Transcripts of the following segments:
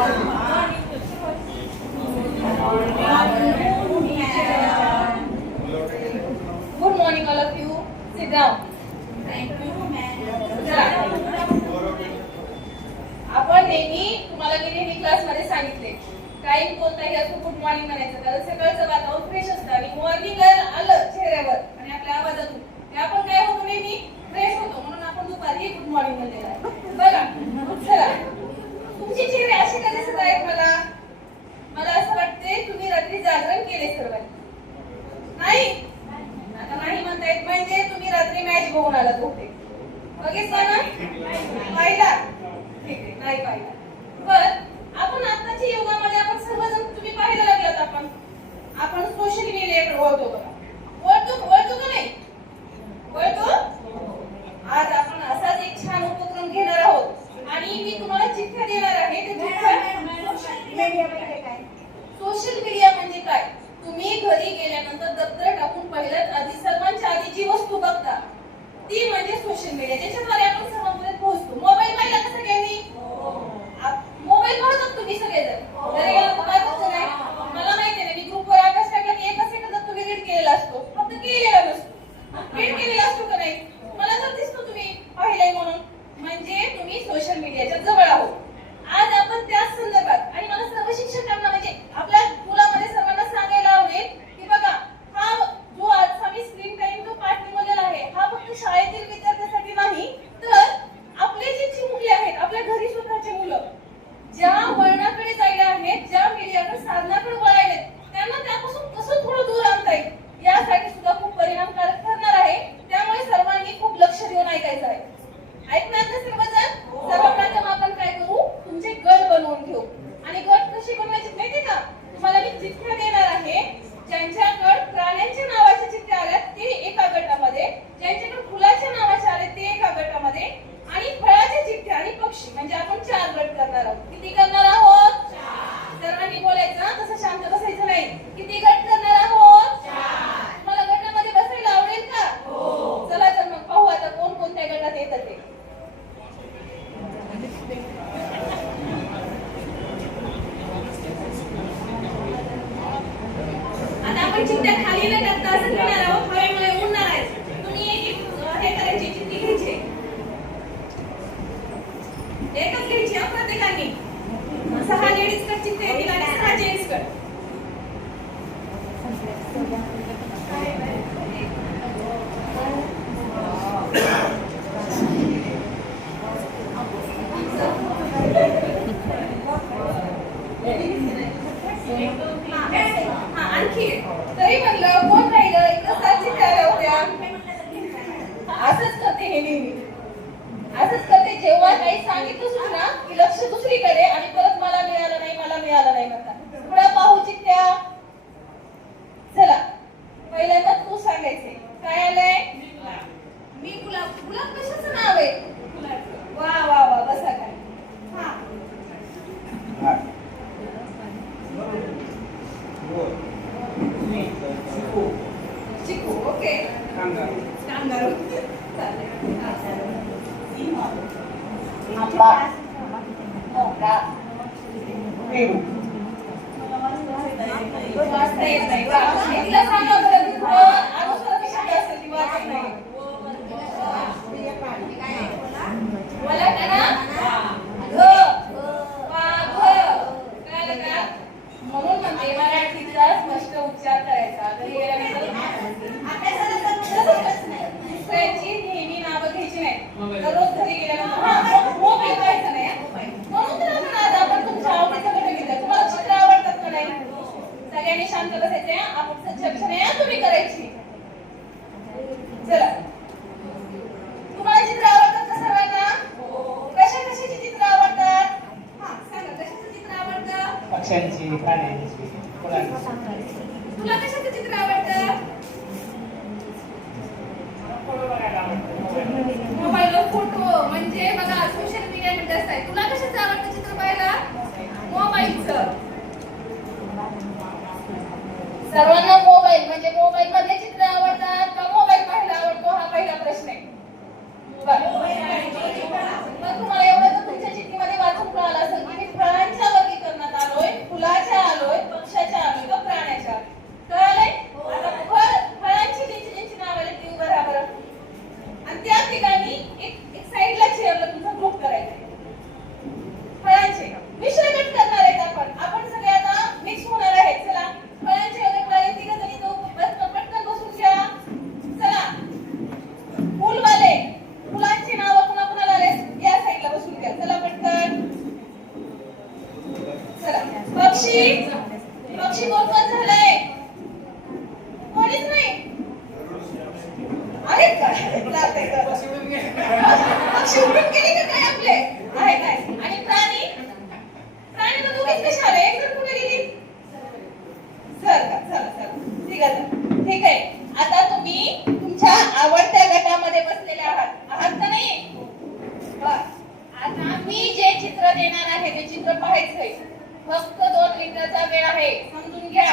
Good morning, all of you. Sit down. आपण नेहमी तुम्हाला मी नेहमी क्लासमध्ये सांगितले काही कोणताही असं गुड मॉर्निंग म्हणायचं कारण सकाळचं वातावरण फ्रेश असतं आणि मॉर्निंग आलं चेहऱ्यावर आणि आपल्या आवाजातून ते आपण काय होतो नेहमी फ्रेश होतो म्हणून आपण दुपारी गुड मॉर्निंग म्हणलेलं आहे बघा. चला तुमचे चेहरे असे का दिसत आहेत मला असं वाटते तुम्ही रात्री जागरण केले सर्वांनी नाही आता नाही म्हणतायत म्हणजे तुम्ही रात्री मॅच बघून आलात होते बघितलं ना पाहिला ठीक आहे नाही पाहिला पण आपण आताच्या युगामध्ये आपण सर्वजण तुम्ही पाहायला लागलात आपण सोशल मीडियाकडे वळतो बघा वळतो का नाही वळतो. आज आपण असाच एक छान उपक्रम घेणार आहोत आणि मी तुम्हाला चिठ्ठ्या देणार आहे सोशल मीडिया म्हणजे काय तुम्ही घरी गेल्यानंतर दप्तर टाकून पहिल्यात आधी सर्वांच्या आधी जी वस्तू बघता ती म्हणजे सोशल मीडिया ज्याच्याद्वारे आपण सर्वांपर्यंत पोहोचतो. मोबाईल पाहिला का सगळ्यांनी मोबाईल पाहतात तुम्ही सगळेजण मला माहिती नाही मी ग्रुपवर आकाश टाकला की एका सेकंदात तुम्ही रीड केलेला असतो फक्त केलेला नसतो रीड केलेला असतो का नाही मला तर दिसतो तुम्ही पाहिलंय म्हणून म्हणजे तुम्ही सोशल मीडियाच्या जवळ आहोत. आज आपण त्याच संदर्भात आणि मला सर्व शिक्षकांना म्हणजे आपल्या मुलामध्ये सर्वांना सांगायला आवडेल की बघा हा जो आज आम्ही स्क्रीन टाइम जो पाठ निवडलेला आहे हा फक्त शाळेतील विद्यार्थ्यांसाठी नाही तर आपले जे मुले आहेत आपल्या घरी स्वतःचे मुलं ज्या वळणाकडे जायला आहेत ज्या मीडियाकडे साधनाकडे वळायले त्यांना त्यापासून कसं थोडं दूर आणता येईल यासाठी सुद्धा खूप परिणामकारक ठरणार आहे. त्यामुळे सर्वांनी खूप लक्ष देऊन ऐकायचं आहे. ऐकणार ना सर्वजण. सर्वप्रथम आपण काय करू तुमचे गट बनवून घेऊ आणि गट कसे बनवायचे माहिती का तुम्हाला मी चिठ्ठ्या देणार आहे ज्यांच्याकडे प्राण्यांच्या नावाच्या चिठ्ठ्या आल्या ते एका गटामध्ये ज्यांच्याकडे फुलाच्या नावाचे आले ते एका गटामध्ये आणि फळाच्या चिठ्ठ्या आणि पक्षी म्हणजे आपण 4 गट करणार आहोत. किती करणार आहोत 4. सर्वांनी बोलायचं तसं शांत बसायचं नाही. किती गट करणार आहोत 4. तुम्हाला गटामध्ये बसायला आवडेल का हो. चला तर मग पाहू आता कोण कोणत्या गटात येतात ते. आता आपण चिठ्ठ्या खाली न टाकता असं करणार आहोत हवेमुळे उडणार आहे. तुम्ही हे करायची चिठ्ठी घ्यायची एकच घ्यायची प्रत्येकाने 6 लेडीज कट चिठ्ठ्या येतील आणि 6 जेंट्स कट. आणखी तरी म्हणलं कोण राहिलं एकदा 7 चिठ्ठ्या होत्या. असंच करते हे नेहमी असंच करते जेव्हा काही सांगितलं सूचना की लक्ष दुसरीकडे आणि परत मला मिळालं नाही म्हणता. पुढे पाहू चिठ्ठ्या. चला पहिल्यांदा तू सांगायचे काय आलंय मी गुलाब कशाचं नाव आहे वा वा वा बसा काय चिकू ओके कांगारू आंबा मोगरा पेरू वाचता येत नाही तिला सांगा बरं अनुसर कशाला असेल ती वाचत नाही मला का ना म्हणून म्हणते मराठीचा स्पष्ट उच्चार करायचा घरी गेल्यानंतर दुसऱ्यांची नेहमी नावं घ्यायची नाही दररोज घरी गेल्यानंतर मोबाईल पाहायचा नाही म्हणून तर आज आपण तुमच्या आवडीचा गट घेतला. तुम्हाला चित्र आवडतात का नाही सगळ्यांनी शांत बसायचे आपण सक्षम तुम्ही करायची. चला तुम्हाला चित्र आवडतात का सर्वांना कशाची चित्र आवडतात सांगा कशाचं चित्र आवडतं पक्ष्यांची प्राण्यांची तुला कशाचं चित्र आवडतं मोबाईलवर फोटो म्हणजे बघा सोशल मीडियामध्ये जास्त आहे. तुला कशाचं आवडतं चित्र पाहायला मोबाईलचं. सर्वांना मोबाईल म्हणजे मोबाईल मध्ये चित्र आवडतात का मोबाईल पाहायला आवडतो हा पहिला प्रश्न आहे. मग तुम्हाला एवढं तर तुमच्या चिठ्ठीमध्ये वाचून कळालं असेल की मी फळांच्या फळांचे मिश्र गट करणार आहेत आपण सगळे आता मिक्स होणार आहेत. चला फळांचे गट लागले, तिघ जणी तो पटकन बसून घ्या. चला फुलवाले, फुलांची नावं कुणा कुणाला आले या साईडला बसून घ्या. चला पटकन. चला पक्षी, पक्षी कोण कोण झालंय? कोणीच नाही आहेत का? पक्षी उडून गेले का काय आपले? आहेत आहेत. आणि प्राणी, प्राणी तर दोघीच कशा आले? एक जण कुठे गेली? चल का, चला ठीक आहे, ठीक आहे. आता तुम्ही तुमच्या आवडत्या गटामध्ये बसलेले आहात का नाही? आता मी जे चित्र देणार आहे ते चित्र पाहायचंय. फक्त 2 मिनिटाचा वेळ आहे, समजून घ्या.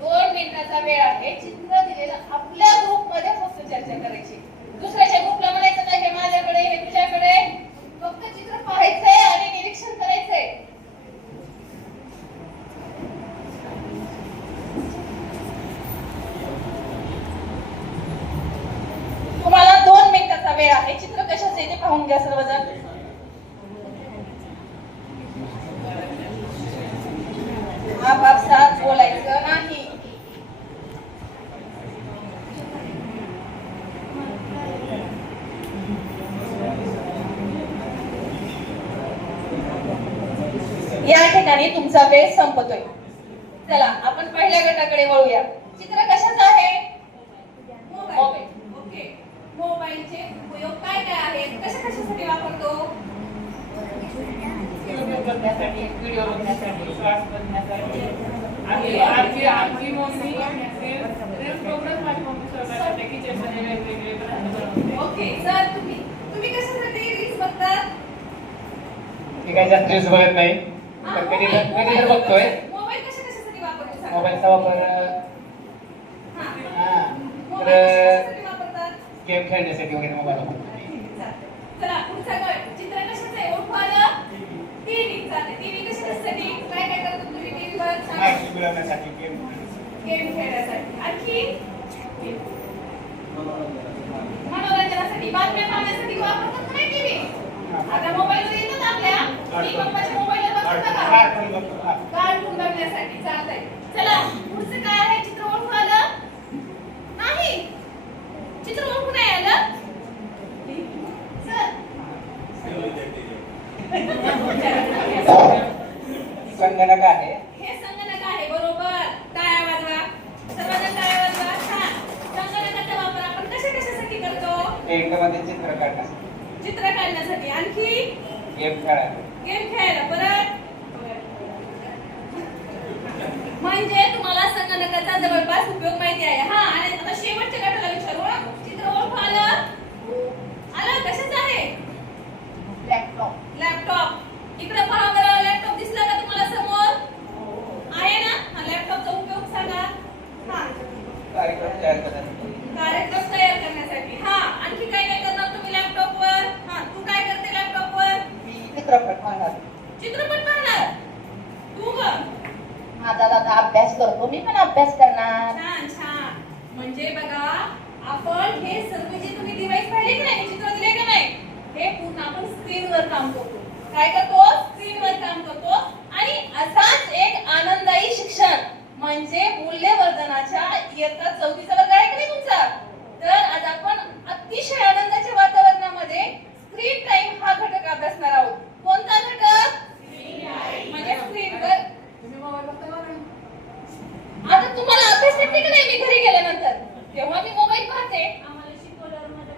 2 मिनिटाचा वेळ आहे. चित्र दिलेलं आपल्या ग्रुपमध्ये फक्त चर्चा करायची. दुसऱ्याच्या ग्रुपला म्हणायचं नाही हे माझ्याकडे, हे तुझ्याकडे. फक्त चित्र पाहायचंय आणि निरीक्षण करायचंय. तुम्हाला 2 मिनिटाचा वेळ आहे. चित्र कशाचं आहे ते पाहून घ्या सर्वजण. आपापसात बोलायचं नाही. या ठिकाणी तुमचा वेळ संपतोय. चला आपण पहिल्या गटाकडे वळूया. चित्र कशाचं आहे? मोबाईल. ओके. मोबाईलचे उपयोग काय काय आहेत? कशासाठी वापरतो? बघण्यासाठी, व्हिडिओ बघण्यासाठी, शॉर्ट्स बघण्यासाठी आणि आमची मम्मी प्रोग्राम माझी मम्मी स्वतःसाठी किचनमध्ये वेगवेगळे पदार्थ बनवते. ओके सर, तुम्ही कशासाठी रील्स बघतात? मी काही जास्त रील्स बघत नाही, तर कधी तर बघतोय. मोबाईल कशासाठी वापरतो? मोबाईलचा वापर कशासाठी वापरतात? गेम खेळण्यासाठी वगैरे मोबाईल वापरतो. चला पुढचा गट. चित्र कशाचं आहे? ओळखू आलं? टीव्ही. चालेल. टीव्ही कशासाठी? काय काय करता तुम्ही टीव्हीवर? माहिती मिळवण्यासाठी गेम खेळण्यासाठी. आणखी मनोरंजनासाठी, बातम्या पाहण्यासाठी वापरतात नाही टीव्ही? आता मोबाईलवर येतात आपल्या. मी पप्पाच्या मोबाईलवर बघतात का? कार्टून बघण्यासाठी. चालतंय. चला पुढचं काय आहे? चित्र ओळखू आलं? नाही. चित्र ओळखू नाही आलं? संगणक आहे. हे संगणक आहे. बरोबर. टाळ्या वाजवा. सर्वजण टाळ्या वाजवा. छान. संगणकाचा वापर आपण कशासाठी करतो? मध्ये चित्र काढण्यासाठी, चित्र काढण्यासाठी. आणखी गेम खेळायला. गेम खेळायला. परत म्हणजे तुम्हाला संगणकाचा जवळपास उपयोग माहिती आहे. हा आणि आता शेवटच्या गटाला विचारू. चित्र ओळखू आलं? कशाचं आहे? लॅपटॉप. लॅपटॉप. इकडे पहा बरं. लॅपटॉप दिसला का तुम्हाला समोर? आहे ना? हा लॅपटॉपचा उपयोग सांगा. हा कार्यक्रम तयार करण्यासाठी. कार्यक्रम तयार करण्यासाठी. हा आणखी काय काय करणार तुम्ही लॅपटॉपवर? हा तू काय करते लॅपटॉपवर? मी चित्रपट पाहणार. चित्रपट पाहणार. तू ग? माझा दादा अभ्यास करतो, मी पण अभ्यास करणार. छान छान. म्हणजे बघा आपण हे सर्व जे तुम्ही डिव्हाइस पाहिले की नाही, चित्र दिले का नाही, हे पूर्ण आपण स्क्रीनवर काम करतो. काय करतो? स्क्रीनवर काम करतो. आणि असाच एक आनंददायी शिक्षण म्हणजे मूल्यवर्धनाच्या इयत्ता 4चा वर्ग आहे की नाही तुमचा? तर आज आपण अतिशय आनंदाच्या वातावरणामध्ये स्क्रीन टाइम हा घटक अभ्यासणार आहोत. कोणता घटक? म्हणजे स्क्रीनवर तुम्ही मोबाईल बघता का? आता तुम्हाला अभ्यास करते की नाही मी घरी गेल्यानंतर? तेव्हा मी मोबाईल पाहते. आम्हाला शिकवल्यावर मध्ये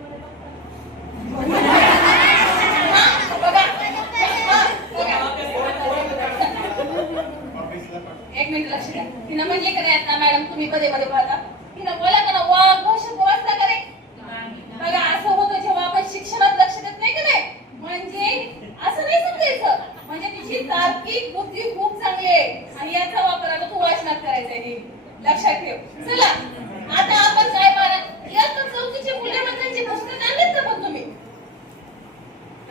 बघा. एक मिनिट लक्ष द्या. तिनं म्हणले का नाही आता मॅडम तुम्ही मध्ये पाहता? तिनं बोला का ना वा घोषित वाचता का रे? बघा असं होतं जेव्हा आपण शिक्षणात लक्ष देत नाही का नाही, म्हणजे असं नाही समजायचं. म्हणजे तुझी तार्किक बुद्धी खूप चांगली आहे आणि याचा वापर आता तू वाचनात करायचा आहे. लक्षात ठेव. चला आता आपण काय पाहणार? इयत्ता 4ची मूल्यवर्धनाची पुस्तक आणलीत का पण तुम्ही?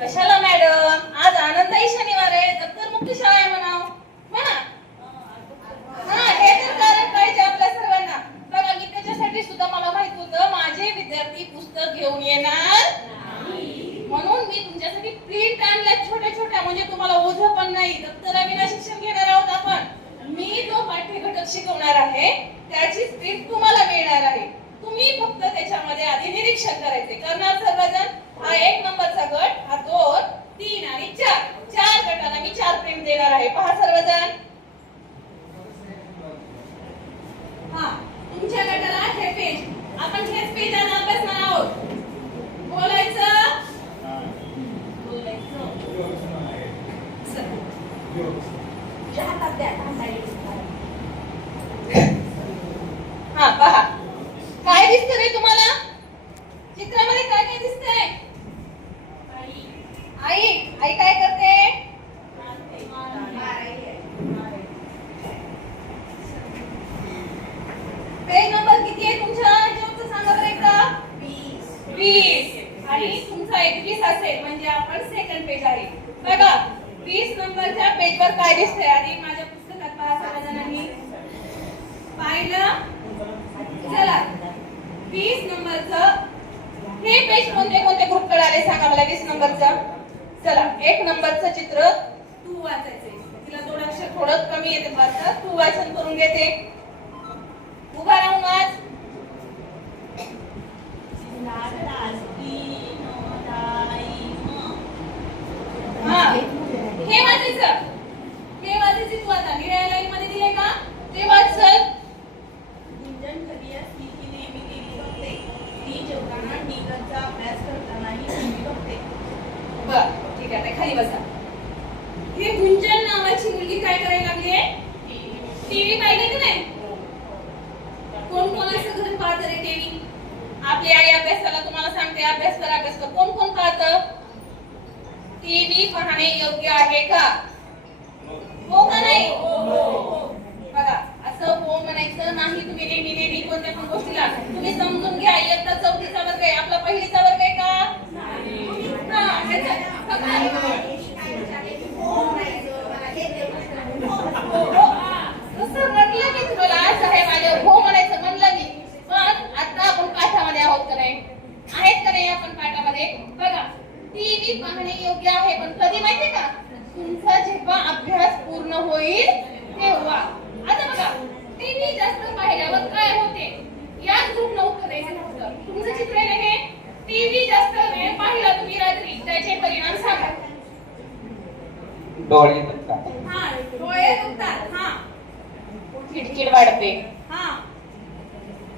कशाला मॅडम? आज आनंददायी शनिवार आहे, दप्तर मुक्त शाळा आहे म्हणाव. म्हणा. हा हे तर कारण पाहिजे आपल्या सर्वांना. बघा मी त्याच्यासाठी सुद्धा मला माहित होतं माझे विद्यार्थी पुस्तक घेऊन येणार म्हणून मी तुमच्यासाठी प्रिंट आणल्या छोट्या छोट्या, म्हणजे तुम्हाला ओझं पण नाही. येणार आहे. पहा सर्वजण. हा, तुमच्या गटाला हे पेज, आपण हेच पेज आज अभ्यासणार आहोत. बोलायचं. हा पहा, काय दिसतं रे तुम्हाला चित्रामध्ये? काय काय दिसतंय? आई आई काय करते? पेज नंबर किती आहे तुमच्या ह्याच्यावरचं सांगा बरं एकदा. 20 आणि तुमचा 21 असेल म्हणजे आपण सेकंड पेज आहे. बघा 20 नंबरच्या पेजवर काय दिसतंय आधी माझ्या पुस्तकात पहा सर्वजणांनी पाहिलं. चला 20 नंबरचं हे पेज कोणते कोणते ग्रुप कडे आले सांगा मला 20 नंबरचं. चला 1 नंबरचं चित्र तू वाचायचंय. तिला दोन अक्षर थोडं कमी येते वाचता. तू वाचन करून घेते. उभा राहून वाच. हा हे वाचायचं. हे वाचायचं तू आता निळ्या लाईन मध्ये दिले का ते वाच. चल. गुंजन कधी असती की नेहमी टीव्ही बघते. ती जेवताना टीव्हीचा अभ्यास करतानाही टीव्ही बघते. बर ठीक आहे. आता खाली बसा. हे गुंजन नावाची मुलगी काय करायला लागली आहे? टीव्ही पाहिली की नाही? कोण कोण असं घरी पाहत रे टीव्ही? आपली आई अभ्यासाला तुम्हाला सांगते अभ्यास कर अभ्यास कर. कोण कोण पाहतं? टीव्ही पाहणे योग्य आहे का? हो का नाही? बघा असं हो म्हणायचं नाही. तुम्ही नेहमी नेहमी कोणत्या पण गोष्टीला तुम्ही समजून घ्या. इयत्ता 4थीचा वर्ग आहे आपला, पहिलीचा वर्ग आहे का? हा कसं म्हटलं मी तुम्हाला साहेब आले हो म्हणायचं म्हणलं मी. पण आता आपण पाठामध्ये आहोत का नाही? आहेत का नाही आपण पाठामध्ये? बघा टीव्ही पाहणे योग्य आहे पण कधी माहितीये का? तुमचा जेव्हा अभ्यास पूर्ण होईल तेव्हा. आता बघा टीव्ही जास्त पाहिल्यावर काय होते? याच ग्रुपनं उत्तर द्यायचं फक्त. तुमचं चित्र आहे हे. टीव्ही जास्त वेळ पाहिला तुम्ही रात्री त्याचे परिणाम सांगा. डोळे दुखतात. हा डोळे दुखतात. हा चिडचिड वाढते. हा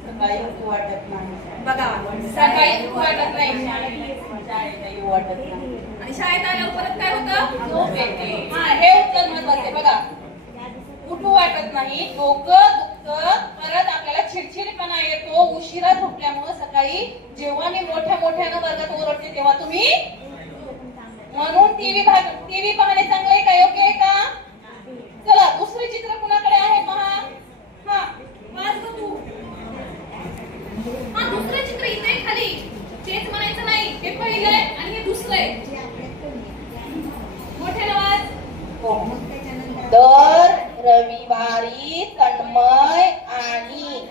सकाळी उठू वाटत नाही. बघा सकाळी उठू वाटत नाही. शाळेत येऊ वाटत नाही. आणि शाळेत आल्यावर परत काय होतं? झोप येते. हा हे उत्तर महत्वाचे. बघा उठू वाटत नाही, डोकं दुखतं, परत आपल्याला चिडचिडपणा येतो उशिरा झोपल्यामुळे. सकाळी जेव्हा मी मोठ्यानं वर्गात ओरडते तेव्हा तुम्ही म्हणून टीव्ही पाहणे चांगलं आहे का? योग्य आहे का? चला दुसरे चित्र कुणाकडे आहे पहा. हा वाच गं तू. हा दुसरं चित्र इथे आहे खाली. तेच म्हणायचं नाही. हे पहिलं आहे आणि हे दुसरं आहे. मोठ्यानं वाच. दर रविवारी तन्मय आणि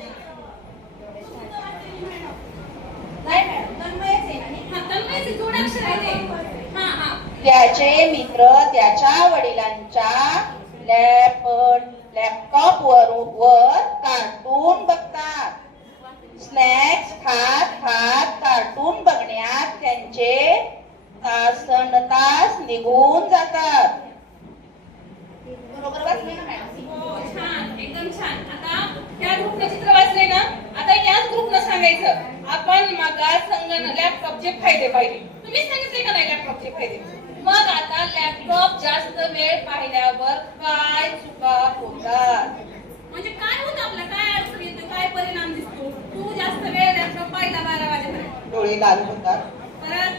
नाही मॅडम तन्मयच आहे आणि हा तन्मयचे दोन अक्षर आहे ते. हा हा त्याचे मित्र त्याच्या वडिलांच्या लॅपटॉप वर कार्टून बघतात. स्नॅक्स खात खात कार्टून बघण्यात त्यांचे तासनतास निघून जातात. बरोबर वाचलं ना मॅडम? छान एकदम छान. आता त्या ग्रुपने चित्र वाचले ना. आता याच ग्रुपनं सांगायचं आपण मगा संगणक लॅपटॉपचे फायदे पाहिले. तुम्ही सांगितले का नाही लॅपटॉपचे फायदे? मग आता लॅपटॉप जास्त वेळ पाहिल्यावर काय चुका होतात? म्हणजे काय होतं आपलं? काय अडचण येते? काय परिणाम दिसतो? तू जास्त वेळ लॅपटॉप पाहिला 12 वाजेपर्यंत. डोळे लाल होतात. परत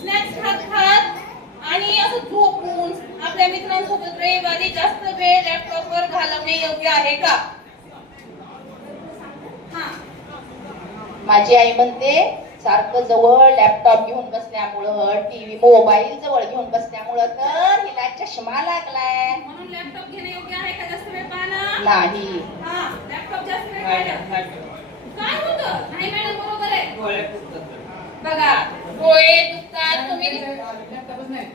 स्नॅक्स खात खात आणि असं झोपून आपल्या मित्रांसोबत रविवारी जास्त वेळ लॅपटॉपवर घालवणे योग्य आहे का? हा माझी आई म्हणते सारखं जवळ लॅपटॉप घेऊन बसल्यामुळं टीव्ही मोबाईल जवळ घेऊन बसल्यामुळं तर हिला चष्मा लागलाय. म्हणून लॅपटॉप घेणे योग्य आहे का जास्त वेळ पाहणं? नाही. हा लॅपटॉप जास्त वेळ पाहिलं काय होतं? नाही मॅडम बरोबर आहे. डोळे दुखतात. बघा डोळे दुखतात. तुम्ही लॅपटॉपच नाही.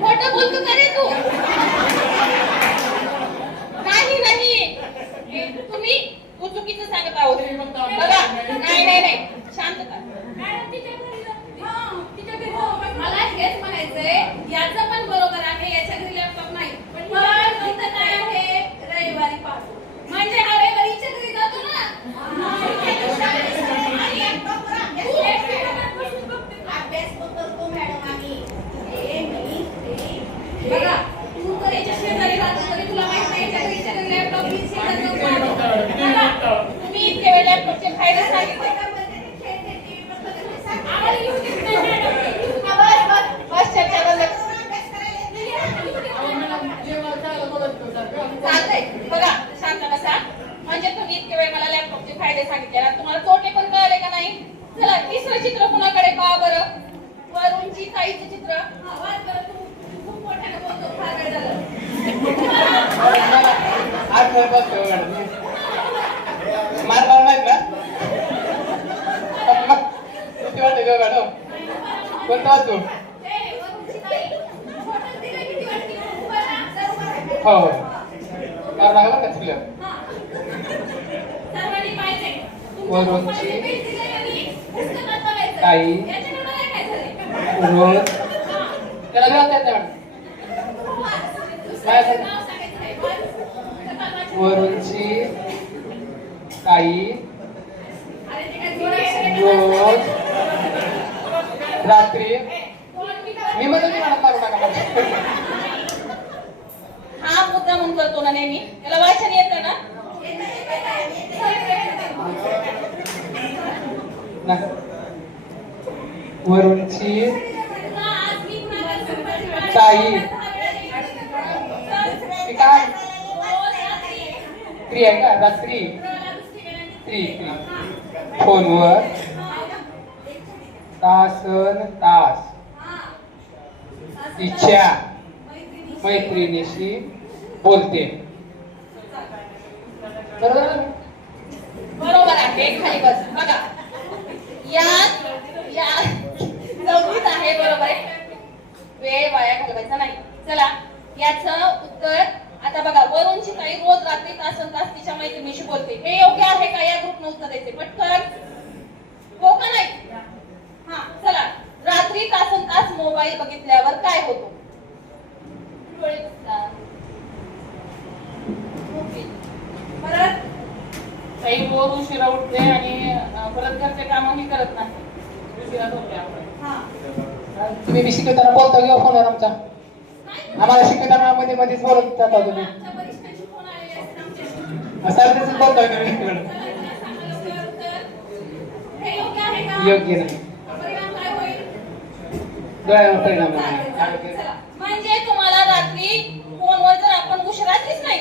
खोटं बोलतो का रे तू? नाही नाही तुम्ही तू चुकीचं सांगत आहोत. बघा नाही नाही नाही शांतता. मला हेच म्हणायचंय याचं पण बरोबर आहे याच्या तू तर याच्या शेजारी राहतो तरी तुला माहित नाही याच्या घरी याच्या घरी लॅपटॉप तुम्ही इतके वेळ लॅपटॉपचे फायदे सांगितले आम्हाला येऊ देत नाही मॅडम. बस चर्चा बंद. चालतंय बघा शांत बसा. म्हणजे तुम्ही इतके वेळ मला लॅपटॉपचे फायदे सांगितले ना, तुम्हाला तोटे पण कळले का नाही? चला तिसरं चित्र कुणाकडे पहा बरं. वरूनची ताईचं चित्र. हा, वाच बरं तू. खूप मोठ्याने बोलतो, फार वेळ झालं. आज घर बसतो मॅडम. मार माहीत ना किती वाटते ग मॅडम? कोणता वाचू? ए, वरूनची ताई. फोटो दिलाय किती वाटते? उभं राहा, जरा उभं राहा. हो हो मार लागला का तुला? हा. सर्वांनी पाहिजे. वरूनची तुमच्या पेज दिलंय का मी? पुस्तकात बघायचं. ताई. याच्याकडे बघाय काय झालंय? रोज हा. त्याला लिहून द्यायचं मॅडम. दुसऱ्याचं नाव सांगायचं नाही. पुस्तकात वाचून. वरूनची ताई अरे ते काय जोराक्षर आहे का? रोज रात्री कोण मी करत मी म्हणतो की मॅडम मारू नका मला. हा मुद्दा म्हणून करतो ना नेहमी. त्याला वाचन येतं ना? नाही. वरूनची ताई. ती काय स्त्री आहे का? रात्री स्त्री स्त्री फोनवर तासन तास तिच्या मैत्रिणीशी बोलते. बरोबर. बरोबर आहे. खाली बस. बघा या चौकीत आहे. बरोबर आहे. वेळ वाया घालवायचा नाही. चला याचं उत्तर आता बघा. वरूनची ताई रोज रात्री तासन तास तिच्या मैत्रिणीशी बोलते. हे योग्य आहे का? या ग्रुपनं उत्तर द्यायचे पटकन. हो का नाही? हा चला. रात्री तासन तास मोबाईल बघितल्यावर काय होतो? डोळे दुखतात. परत काही रोज उशिरा उठते आणि परत घरचे कामही करत नाही. उशिरा झोपते आपण. हा तुम्ही बी शिकवताना बोलता किंवा फोनवर आमचा? आम्हाला शिकवताना मध्ये मध्येच बोलत जाता तुम्ही. आमच्या वरिष्ठांची फोन आलेले असतात आमच्याशी. असं तेच बोलताय तुम्ही. चला, तुम्हाला सांगा लवकर उत्तर. हे योग्य आहे का? योग्य नाही. परिणाम काय होईल? डोळ्यावर परिणाम होईल. चला. म्हणजे तुम्हाला रात्री फोनवर जर आपण उशिरा दिसत नाही